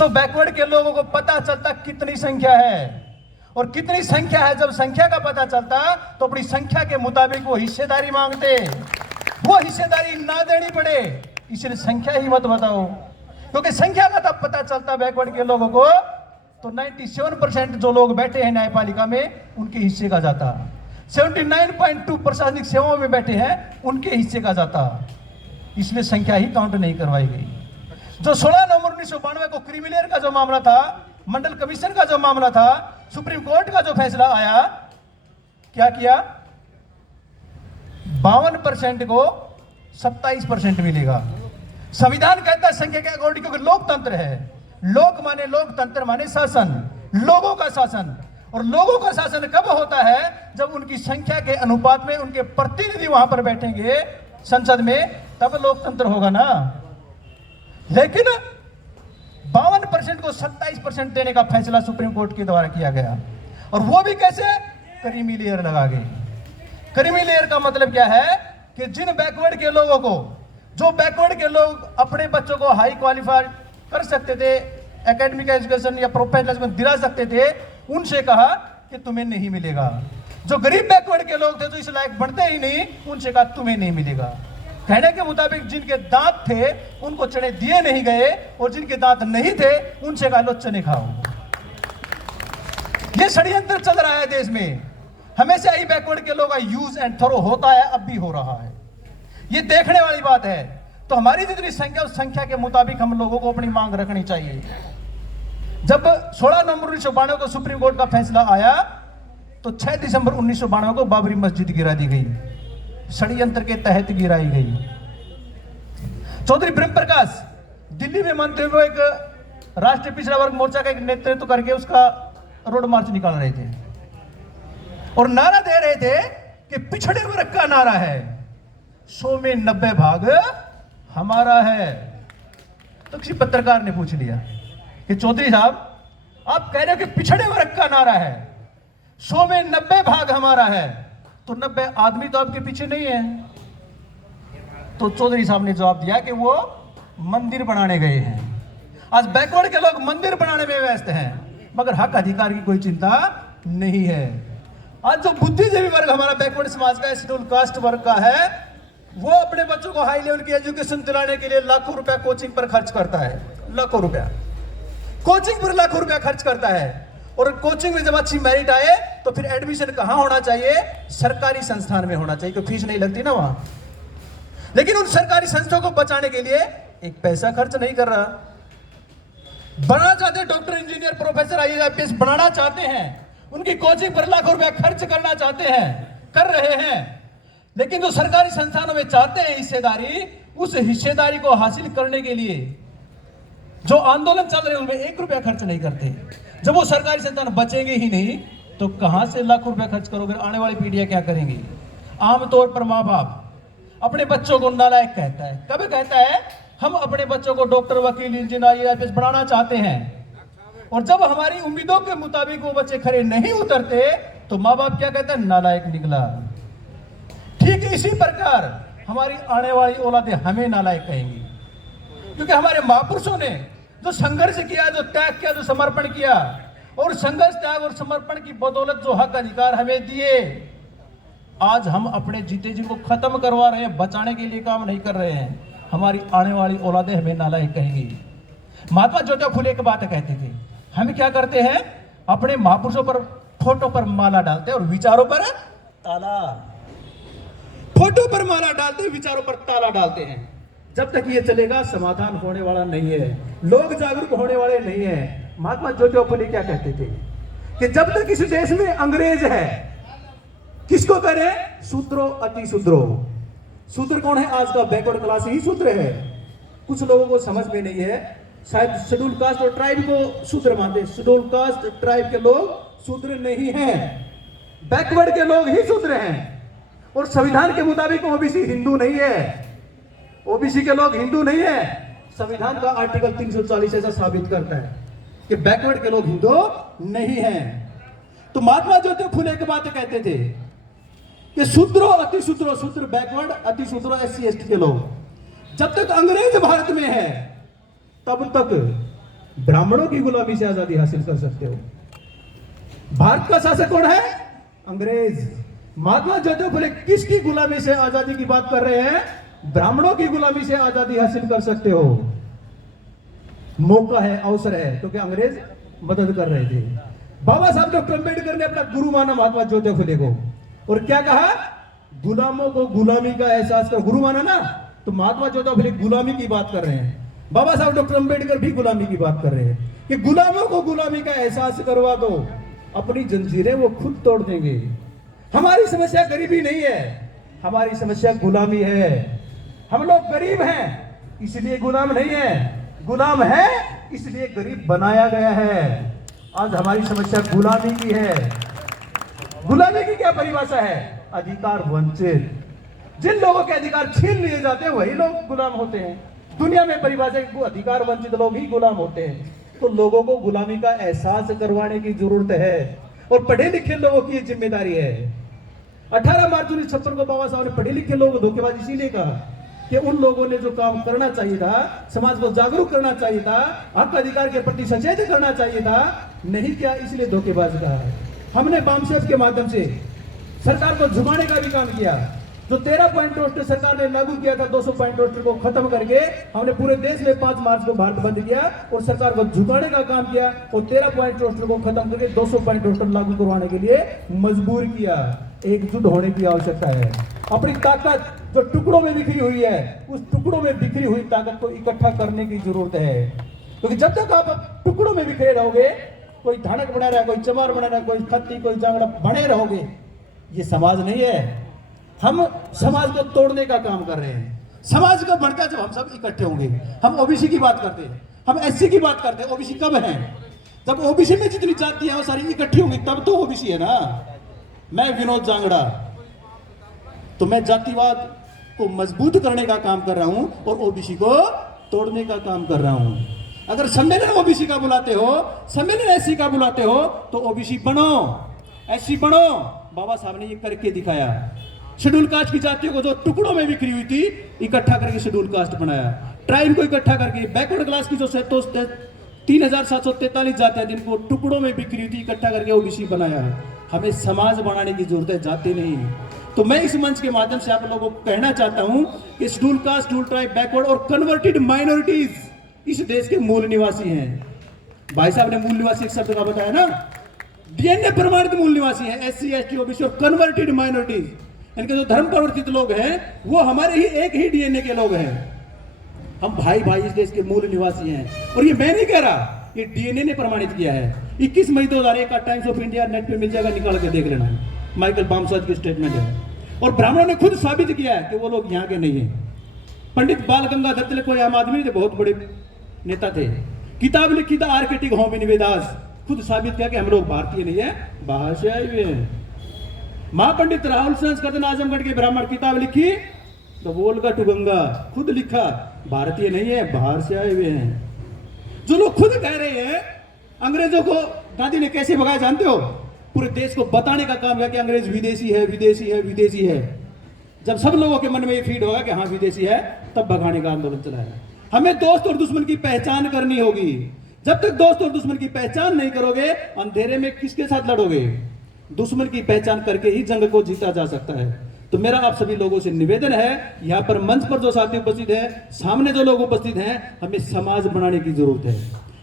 तो बैकवर्ड के लोगों को पता चलता कितनी संख्या है, और कितनी संख्या है जब संख्या का पता चलता तो अपनी संख्या के मुताबिक वो हिस्सेदारी मांगते, वो हिस्सेदारी ना देनी पड़े, इसलिए संख्या ही मत बताओ, क्योंकि संख्या का तब पता चलता बैकवर्ड के लोगों को तो 97% जो लोग बैठे हैं न्यायपालिका में उनके हिस्से का जाता, 79.2 प्रशासनिक सेवाओं में बैठे हैं उनके हिस्से का जाता, इसलिए संख्या ही काउंट नहीं करवाई गई। जो 16 नवंबर 1992 को क्रिमिलेयर का जो मामला था, मंडल कमीशन का जो मामला था, सुप्रीम कोर्ट का जो फैसला आया, क्या किया, 52% को 27% मिलेगा। संविधान कहता है संख्या के अकॉर्डिंग, क्योंकि लोकतंत्र है, लोक माने लोकतंत्र माने शासन, लोगों का शासन, और लोगों का शासन कब होता है जब उनकी संख्या के अनुपात में उनके प्रतिनिधि वहां पर बैठेंगे संसद में, तब लोकतंत्र होगा ना। लेकिन 52% को 27% देने का फैसला सुप्रीम कोर्ट के द्वारा किया गया, और वो भी कैसे, क्रीमी लेयर लगा गई। क्रीमी लेयर का मतलब क्या है कि जिन बैकवर्ड के लोगों को, जो बैकवर्ड के लोग अपने बच्चों को हाई क्वालिफाइड कर सकते थे, एकेडमिक एजुकेशन या प्रोफेशनल एजुकेशन दिला सकते थे, उनसे कहा कि तुम्हें नहीं मिलेगा। जो गरीब बैकवर्ड के लोग थे, जो इस लायक बनते ही नहीं, उनसे कहा तुम्हें नहीं मिलेगा। कहने के मुताबिक जिनके दांत थे उनको चने दिए नहीं गए, और जिनके दांत नहीं थे उनसे कहा लो चने खाओ। ये षड्यंत्र चल रहा है देश में, हमेशा ही बैकवर्ड के लोग का यूज एंड थ्रो होता है, अब भी हो रहा है, ये देखने वाली बात है। तो हमारी जितनी संख्या, उस संख्या के मुताबिक हम लोगों को अपनी मांग रखनी चाहिए। जब 16 नवंबर 1992 को सुप्रीम कोर्ट का फैसला आया तो 6 दिसंबर 1992 को बाबरी मस्जिद गिरा दी गई, षड्यंत्र के तहत गिराई गई। चौधरी ब्रह्म प्रकाश दिल्ली में मानते हुए एक राष्ट्रीय पिछड़ा वर्ग मोर्चा का एक नेतृत्व करके उसका रोड मार्च निकाल रहे थे, और नारा दे रहे थे कि पिछड़े वर्ग का नारा है, 100 में 90 भाग हमारा है। तो किसी पत्रकार ने पूछ लिया कि चौधरी साहब आप कह रहे हो कि पिछड़े वर्ग का नारा है, 100 में 90 भाग हमारा है, तो 90 आदमी तो आपके पीछे नहीं है। तो चौधरी साहब ने जवाब दिया कि वो मंदिर बनाने गए हैं। आज बैकवर्ड के लोग मंदिर बनाने में व्यस्त हैं, मगर हक अधिकार की कोई चिंता नहीं है। आज जो बुद्धिजीवी वर्ग हमारा बैकवर्ड समाज का, शेड्यूल कास्ट वर्ग का है, वो अपने बच्चों को हाई लेवल की एजुकेशन दिलाने के लिए लाखों रुपया कोचिंग पर खर्च करता है, लाखों रुपया कोचिंग पर, लाखों रुपया खर्च करता है। और कोचिंग में जब अच्छी मेरिट आए तो फिर एडमिशन कहां होना चाहिए, सरकारी संस्थान में होना चाहिए, क्योंकि फीस नहीं लगती ना वहां। लेकिन उन सरकारी संस्थाओं को बचाने के लिए एक पैसा खर्च नहीं कर रहा। बनाना चाहते, doctor engineer professor IAS IPS बनाना चाहते हैं, उनकी कोचिंग पर लाखों रुपया खर्च करना चाहते हैं, कर रहे हैं, लेकिन जो सरकारी संस्थानों में चाहते हैं हिस्सेदारी, उस हिस्सेदारी को हासिल करने के लिए जो आंदोलन चल रहे हैं उनमें 1 रुपया खर्च नहीं करते। जब वो सरकारी संस्थान बचेंगे ही नहीं तो कहां से लाखों रुपया खर्च करोगे, आने वाली पीढ़ियां क्या करेंगी। आमतौर पर माँ बाप अपने बच्चों को नालायक कहता है, कब कहता है, हम अपने बच्चों को डॉक्टर, वकील, इंजीनियर, आईएएस बनाना चाहते हैं, और जब हमारी उम्मीदों के मुताबिक वो बच्चे खरे नहीं उतरते तो माँ बाप क्या कहता है, नालायक निकला। ठीक इसी प्रकार हमारी आने वाली औलादें हमें नालायक कहेंगी, क्योंकि हमारे महापुरुषों ने जो संघर्ष किया, जो त्याग किया, जो समर्पण किया, और संघर्ष, त्याग और समर्पण की बदौलत जो हक अधिकार हमें दिए, आज हम अपने जीते जी को खत्म करवा रहे हैं, बचाने के लिए काम नहीं कर रहे हैं। हमारी आने वाली औलादें हमें नालायक कहेंगी। महात्मा ज्योतिबा फुले एक बात कहते थे, हम क्या करते हैं, अपने महापुरुषों पर, फोटो पर माला डालते हैं और विचारों पर ताला, फोटो पर माला डालते हैं, विचारों पर ताला डालते हैं। जब तक ये चलेगा समाधान होने वाला नहीं है, लोग जागरूक होने वाले नहीं है। महात्मा ज्योतिबा फुले क्या कहते थे कि जब तक इस देश में अंग्रेज है, किसको करे, शूद्रो अति शूद्रो। शूद्र कौन है, आज का बैकवर्ड क्लास ही शूद्र है। कुछ लोगों को समझ में नहीं है, शायद शेड्यूल कास्ट और ट्राइब को शूद्र मानते, शेड्यूल कास्ट ट्राइब के लोग शूद्र नहीं हैं, बैकवर्ड के लोग ही शूद्र हैं। और संविधान के मुताबिक ओबीसी हिंदू नहीं है, ओबीसी के लोग हिंदू नहीं है। संविधान का आर्टिकल 340 ऐसा साबित करता है कि बैकवर्ड के लोग हिंदू नहीं हैं। तो महात्मा ज्योतिबा फुले एक बात कहते थे कि शूद्रो अति शूद्रो, शूद्र बैकवर्ड, अति शूद्रो SC ST के लोग। जब तक अंग्रेज भारत में है तब तक ब्राह्मणों की गुलामी से आजादी हासिल कर सकते हो। भारत का शासक कौन है? अंग्रेज। महात्मा ज्योतिबा फुले किसकी गुलामी से आजादी की बात कर रहे हैं? ब्राह्मणों की गुलामी से आजादी हासिल कर सकते हो। मौका है, अवसर है, क्योंकि अंग्रेज मदद कर रहे थे। बाबा साहब डॉक्टर अंबेडकर ने अपना गुरु माना महात्मा ज्योतिबा फुले को, और क्या कहा? गुलामों को गुलामी का एहसास कर। गुरु माना ना, तो महात्मा ज्योतिबा फुले गुलामी की बात कर रहे हैं। बाबा साहब डॉक्टर अंबेडकर भी गुलामी की बात कर रहे हैं कि गुलामों को गुलामी का एहसास करवा दो, अपनी जंजीरें वो खुद तोड़ देंगे। हमारी समस्या गरीबी नहीं है, हमारी समस्या गुलामी है। हम लोग गरीब हैं इसलिए गुलाम नहीं है, गुलाम है इसलिए गरीब बनाया गया है। आज हमारी समस्या गुलामी की है। गुलामी की क्या परिभाषा है? अधिकार वंचित। जिन लोगों के अधिकार छीन लिए जाते हैं वही लोग गुलाम होते हैं। दुनिया में परिभाषा अधिकार वंचित लोग ही गुलाम होते हैं। तो लोगों को गुलामी का एहसास करवाने की जरूरत है, और पढ़े लिखे लोगों की जिम्मेदारी है। 18 मार्च 1956 को बाबा साहब ने पढ़े लिखे लोगों को धोखेबाज इसीलिए कहा कि उन लोगों ने जो काम करना चाहिए था, समाज को जागरूक करना चाहिए था, हक अधिकार के प्रति सचेत करना चाहिए था, नहीं किया, इसलिए धोखेबाज कहा। हमने बामसेफ के माध्यम से सरकार को झुकाने का भी काम किया। जो 13 पॉइंट रोस्टर सरकार ने लागू किया था, 200 पॉइंट रोस्टर को खत्म करके हमने पूरे देश में 5 मार्च को भारत बंद किया और सरकार को झुकाने का काम किया, और 13 पॉइंट रोस्टर को खत्म करके 200 पॉइंट रोस्टर लागू करवाने के लिए मजबूर किया। एकजुट होने की आवश्यकता है। अपनी ताकत जो टुकड़ों में बिखरी हुई है, उस टुकड़ों में बिखरी हुई ताकत को इकट्ठा करने की जरूरत है, क्योंकि जब तक आप टुकड़ों में बिखरे रहोगे, कोई धानक बना रहा है, कोई चमार बना रहा है, कोई खत्ती, कोई जांगड़ा बने रहोगे, ये समाज नहीं है। हम समाज को तोड़ने का काम कर रहे हैं। समाज को बढ़कर जब हम सब इकट्ठे होंगे, हम ओबीसी की बात करते हैं, हम एससी की बात करते हैं। ओबीसी कब है? जब ओबीसी में जितनी जातियां वो सारी इकट्ठी होंगी तब तो ओबीसी है ना। मैं विनोद जांगड़ा, तो मैं जातिवाद को मजबूत करने का काम कर रहा हूं और ओबीसी को तोड़ने का काम कर रहा हूं। अगर सम्मेलन ओबीसी का बुलाते हो, सम्मेलन एससी का बुलाते हो, तो ओबीसी बनो, एससी बनो। बाबा साहब ने ये करके दिखाया। शेड्यूल कास्ट की जातियों को जो टुकड़ों में बिखरी हुई थी, इकट्ठा करके शेड्यूल कास्ट बनाया। ट्राइब को इकट्ठा करके, बैकवर्ड क्लास की जो 3743 जातियां जिनको टुकड़ों में बिखरी थी, इकट्ठा करके ओबीसी बनाया है। हमें समाज बनाने की जरूरत है, जाति नहीं। तो मैं इस मंच के माध्यम से आप लोगों को कहना चाहता हूं कि schedule caste, schedule tribe, backward और कन्वर्टेड माइनॉरिटीज इस देश के मूल निवासी हैं। भाई साहब ने मूल निवासी एक शब्द का बताया ना, डीएनए प्रमाणित मूल निवासी हैं। एससी, एसटी, ओबीसी और कन्वर्टेड माइनॉरिटीज, इनके जो धर्म परिवर्तित लोग हैं वो हमारे ही एक ही डीएनए के लोग हैं। हम भाई भाई इस देश के मूल निवासी हैं, और ये मैं नहीं कह रहा, ये डीएनए ने प्रमाणित किया है। 21 मई 2001 का टाइम्स ऑफ इंडिया नेट पे मिल जाएगा, निकाल के देख लेना। माइकल बामसाद की स्टेटमेंट है, और ब्राह्मणों ने खुद साबित किया है कि वो लोग यहाँ के नहीं है। पंडित बाल गंगाधर तिलक कोई आम आदमी थे, बहुत बड़े नेता थे। किताब लिखी था आर्किटिक होम निवेदास, खुद साबित किया कि हम लोग भारतीय नहीं है, बाहर से आए हुए हैं। महापंडित राहुल संस्कृत ने आजमगढ़ के ब्राह्मण किताब लिखी, द वोल्गा टू गंगा, खुद लिखा, भारतीय नहीं है, बाहर से आए हुए हैं। जो लोग खुद कह रहे हैं, अंग्रेजों को गांधी ने कैसे भगाया जानते हो? पूरे देश को बताने का काम किया कि अंग्रेज विदेशी है, विदेशी है, विदेशी है। जब सब लोगों के मन में ये फीड होगा कि हाँ विदेशी है, तब भगाने का आंदोलन चलाया। हमें दोस्त और दुश्मन की पहचान करनी होगी। जब तक दोस्त और दुश्मन की पहचान नहीं करोगे, अंधेरे में किसके साथ लड़ोगे? दुश्मन की पहचान करके ही जंग को जीता जा सकता है। तो मेरा आप सभी लोगों से निवेदन है, यहाँ पर मंच पर जो साथी उपस्थित है, सामने जो लोग उपस्थित हैं, हमें समाज बनाने की जरूरत है।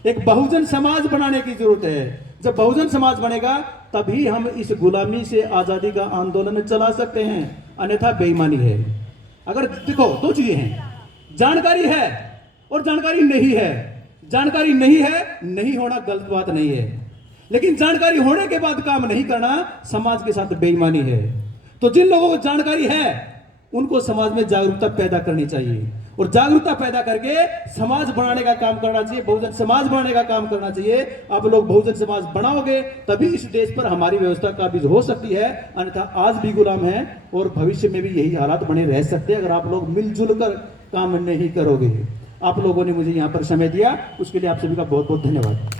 एक बहुजन समाज बनाने की जरूरत है। जब बहुजन समाज बनेगा तभी हम इस गुलामी से आजादी का आंदोलन चला सकते हैं, अन्यथा बेईमानी है। अगर देखो, दो चीजें हैं, जानकारी है और जानकारी नहीं है। जानकारी नहीं है, नहीं होना गलत बात नहीं है, लेकिन जानकारी होने के बाद काम नहीं करना समाज के साथ बेईमानी है। तो जिन लोगों को जानकारी है उनको समाज में जागरूकता पैदा करनी चाहिए, और जागरूकता पैदा करके समाज बनाने का काम करना चाहिए, बहुजन समाज बनाने का काम करना चाहिए। आप लोग बहुजन समाज बनाओगे तभी इस देश पर हमारी व्यवस्था काबिज हो सकती है, अन्यथा आज भी गुलाम है और भविष्य में भी यही हालात बने रह सकते हैं अगर आप लोग मिलजुल कर काम नहीं करोगे। आप लोगों ने मुझे यहाँ पर समय दिया, उसके लिए आप सभी का बहुत बहुत धन्यवाद।